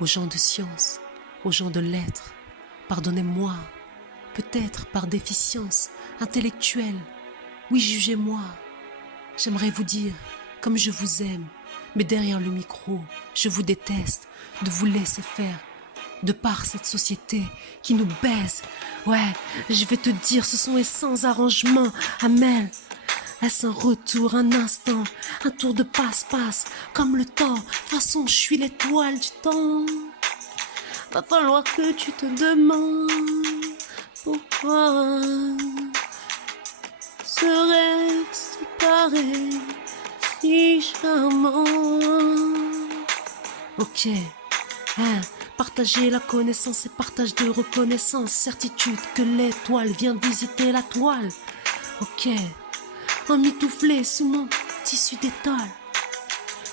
aux gens de science, aux gens de lettres, pardonnez-moi, peut-être par déficience intellectuelle, oui, jugez-moi. J'aimerais vous dire, comme je vous aime, mais derrière le micro, je vous déteste de vous laisser faire, de par cette société qui nous baise. Ouais, je vais te dire, ce son est sans arrangement, Amel. Est-ce un retour, un instant, un tour de passe-passe, comme le temps? De toute façon, je suis l'étoile du temps. Va falloir que tu te demandes pourquoi serait-ce pareil, si charmant. Ok, hein, partager la connaissance et partage de reconnaissance, certitude que l'étoile vient visiter la toile. Ok, emmitouflé sous mon tissu d'étoile.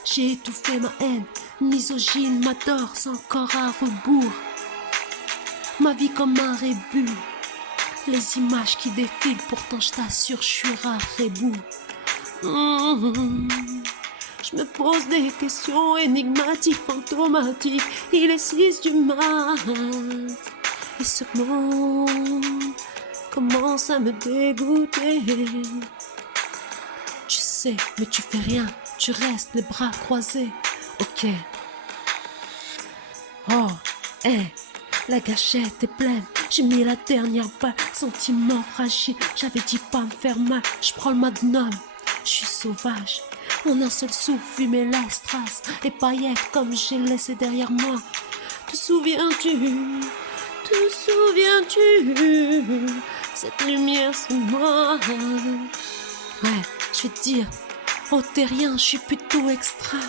J'ai étouffé ma haine, misogyne m'adore, c'est encore à rebours. Ma vie comme un rébut, les images qui défilent, pourtant je t'assure, je suis rare et bout. Je me pose des questions énigmatiques, fantomatiques. Il est 6 du mat. Et ce monde commence à me dégoûter. Tu sais, mais tu fais rien. Tu restes les bras croisés. Ok. Oh, la gâchette est pleine. J'ai mis la dernière balle. Sentiment fragile. J'avais dit pas me faire mal. Je prends le magnum. Je suis sauvage. En un seul souffle, fumer la strass et paillettes comme j'ai laissé derrière moi. Te souviens-tu? Cette lumière sur moi. Ouais, je vais te dire, oh t'es rien, je suis plutôt extra.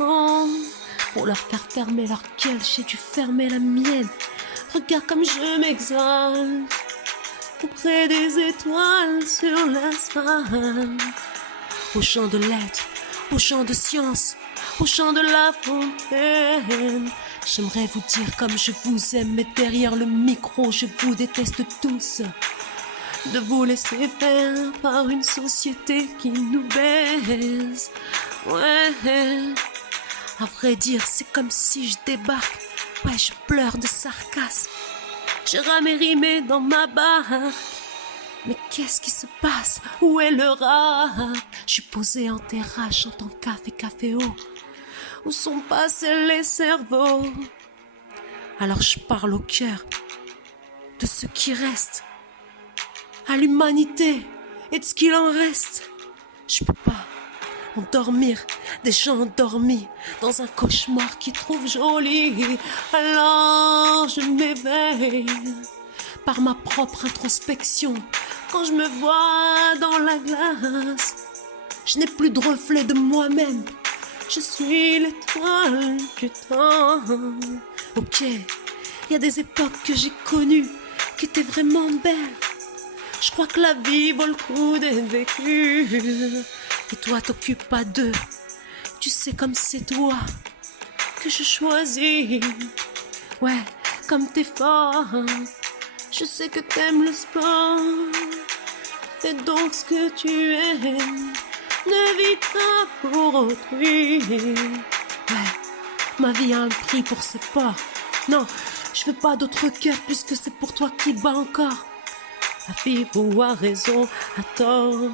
Oh, pour leur faire fermer leur gueule, j'ai dû fermer la mienne. Regarde comme je m'exalte auprès des étoiles sur l'asphalte. Au champ de lettres, au champ de science, au champ de la fontaine. J'aimerais vous dire comme je vous aime, mais derrière le micro, je vous déteste tous. De vous laisser faire par une société qui nous baise. Ouais, à vrai dire, c'est comme si je débarque. Ouais, je pleure de sarcasme. J'ai ramé rimé dans ma barque. Mais qu'est-ce qui se passe? Où est le rap? Je suis posé en terrasse, chantant café haut. Où sont passés les cerveaux? Alors je parle au cœur de ce qui reste, à l'humanité et de ce qu'il en reste. Je peux pas endormir des gens endormis dans un cauchemar qui trouve joli. Alors je m'éveille par ma propre introspection. Quand je me vois dans la glace, je n'ai plus de reflet de moi-même. Je suis l'étoile du temps. Ok, il y a des époques que j'ai connues qui étaient vraiment belles. Je crois que la vie vaut le coup d'être vécue. Et toi t'occupes pas d'eux. Tu sais comme c'est toi que je choisis. Ouais, comme t'es fort. Je sais que t'aimes le sport. Fais donc ce que tu aimes. Ne vis pas pour autrui. Ouais, ma vie a un prix pour ses ports. Non, je veux pas d'autre cœur puisque c'est pour toi qui bat encore. À vivre ou à raison, à tort.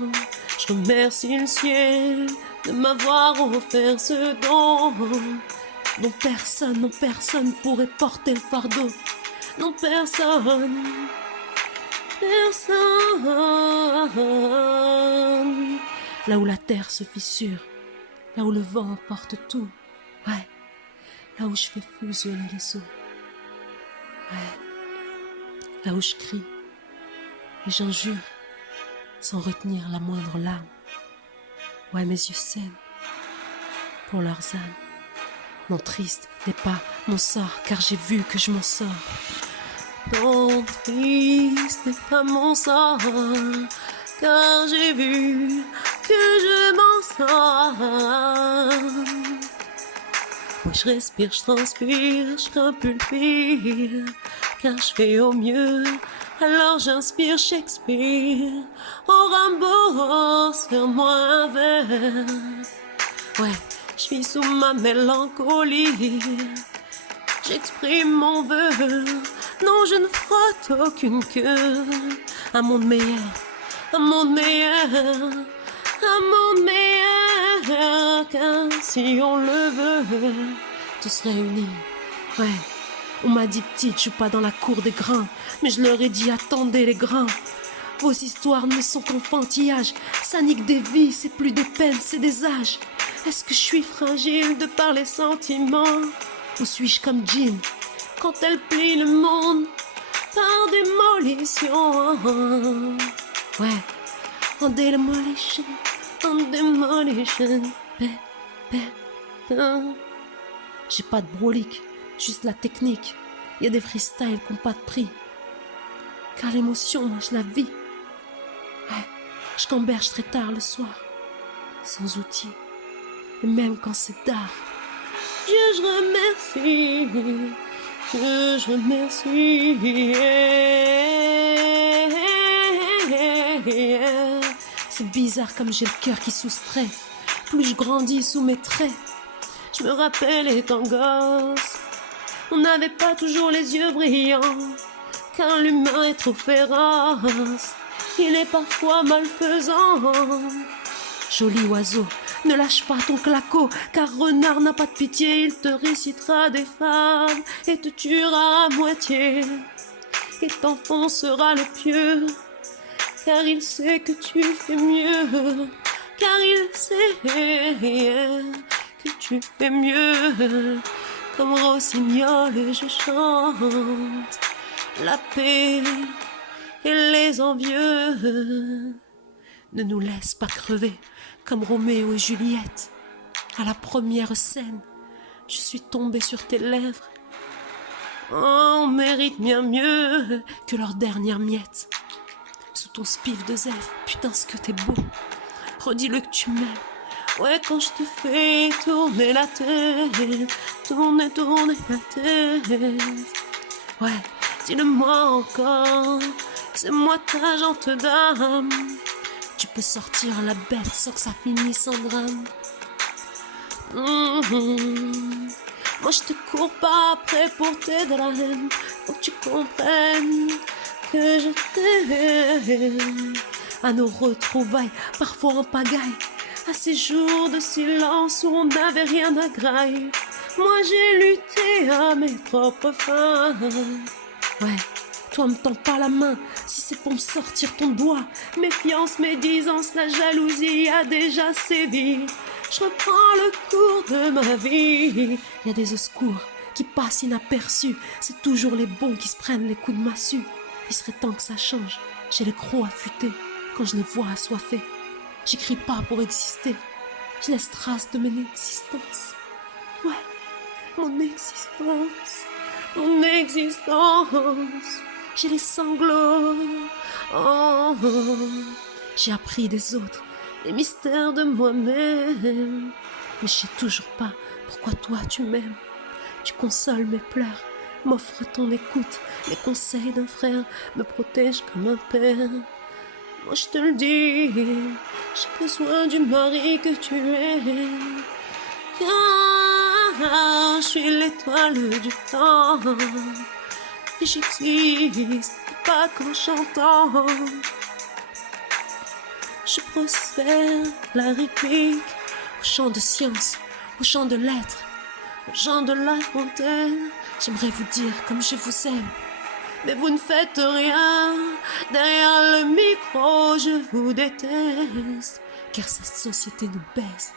Je remercie le ciel de m'avoir offert ce don. Non personne pourrait porter le fardeau. Non personne. Là où la terre se fissure, là où le vent emporte tout, ouais, là où je fais fusionner les eaux, ouais, là où je crie et j'en jure, sans retenir la moindre larme, ouais, mes yeux saignent pour leurs âmes. Non, triste n'est pas mon sort, car j'ai vu que je m'en sors. Non, triste n'est pas mon sort, car j'ai vu que je m'en sors. Moi je respire, je transpire, je impulpire, car je fais au mieux, alors j'inspire Shakespeare. Oh Rimbaud, serre-moi un verre. Ouais, je suis sous ma mélancolie, j'exprime mon vœu. Non, je ne frotte aucune queue. Un monde meilleur, un monde meilleur, un monde meilleur. Car si on le veut, tous réunis, ouais. On m'a dit petite, je suis pas dans la cour des grains, mais je leur ai dit attendez les grains. Vos histoires ne sont qu'enfantillage, ça nique des vies, c'est plus des peines, c'est des âges. Est-ce que je suis fragile de par les sentiments, ou suis-je comme Jean quand elle plie le monde par démolition? Ouais, en démolition, en démolition. J'ai pas de brolique, juste la technique. Y a des freestyles qui n'ont pas de prix. Car l'émotion mange la vie. Ouais, je camberge très tard le soir, sans outils. Et même quand c'est tard, Dieu, je remercie. Dieu, je remercie. C'est bizarre comme j'ai le cœur qui soustrait. Plus je grandis sous mes traits, je me rappelle étant gosse, on n'avait pas toujours les yeux brillants, car l'humain est trop féroce, il est parfois malfaisant. Joli oiseau, ne lâche pas ton claquot, car renard n'a pas de pitié, il te récitera des fables et te tuera à moitié, et t'enfoncera le pieu, car il sait que tu fais mieux, car il sait que tu fais mieux. Comme rossignol, je chante la paix et les envieux. Ne nous laisse pas crever comme Roméo et Juliette. À la première scène, je suis tombée sur tes lèvres. Oh, on mérite bien mieux que leur dernière miette. Sous ton spiff de zèbre, putain ce que t'es beau. Redis-le que tu m'aimes. Ouais, quand je te fais tourner la tête, tourner la tête. Ouais, dis-le-moi encore, c'est moi ta gente dame. Tu peux sortir la bête sans que ça finisse en drame. Moi je te cours pas après pour t'aider la haine. Faut que tu comprennes que je t'aime. À nos retrouvailles, parfois en pagaille, à ces jours de silence où on n'avait rien à graille. Moi j'ai lutté à mes propres fins. Ouais, toi me tends pas la main, si c'est pour me sortir ton doigt. Méfiance, médisance, la jalousie a déjà sévi. Je reprends le cours de ma vie. Y a des secours qui passent inaperçus, c'est toujours les bons qui se prennent les coups de massue. Il serait temps que ça change, j'ai les crocs affûtés quand je les vois assoiffés. J'écris pas pour exister, je laisse trace de mon existence. Ouais, mon existence, mon existence. J'ai les sanglots, oh, oh. J'ai appris des autres les mystères de moi-même. Mais je sais toujours pas pourquoi toi tu m'aimes. Tu consoles mes pleurs, m'offres ton écoute. Les conseils d'un frère me protègent comme un père. Moi je te le dis, j'ai besoin du mari que tu es. Car je suis l'étoile du temps. Et j'existe pas qu'en chantant. Je prospère la rythmique au chant de science, au chant de lettres, au chant de la fontaine. J'aimerais vous dire comme je vous aime, mais vous ne faites rien. Derrière le micro, je vous déteste, car cette société nous baisse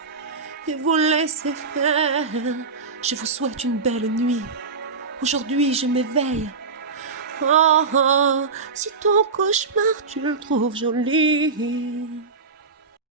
et vous laissez faire. Je vous souhaite une belle nuit. Aujourd'hui, je m'éveille. Oh, oh, si ton cauchemar, tu le trouves joli.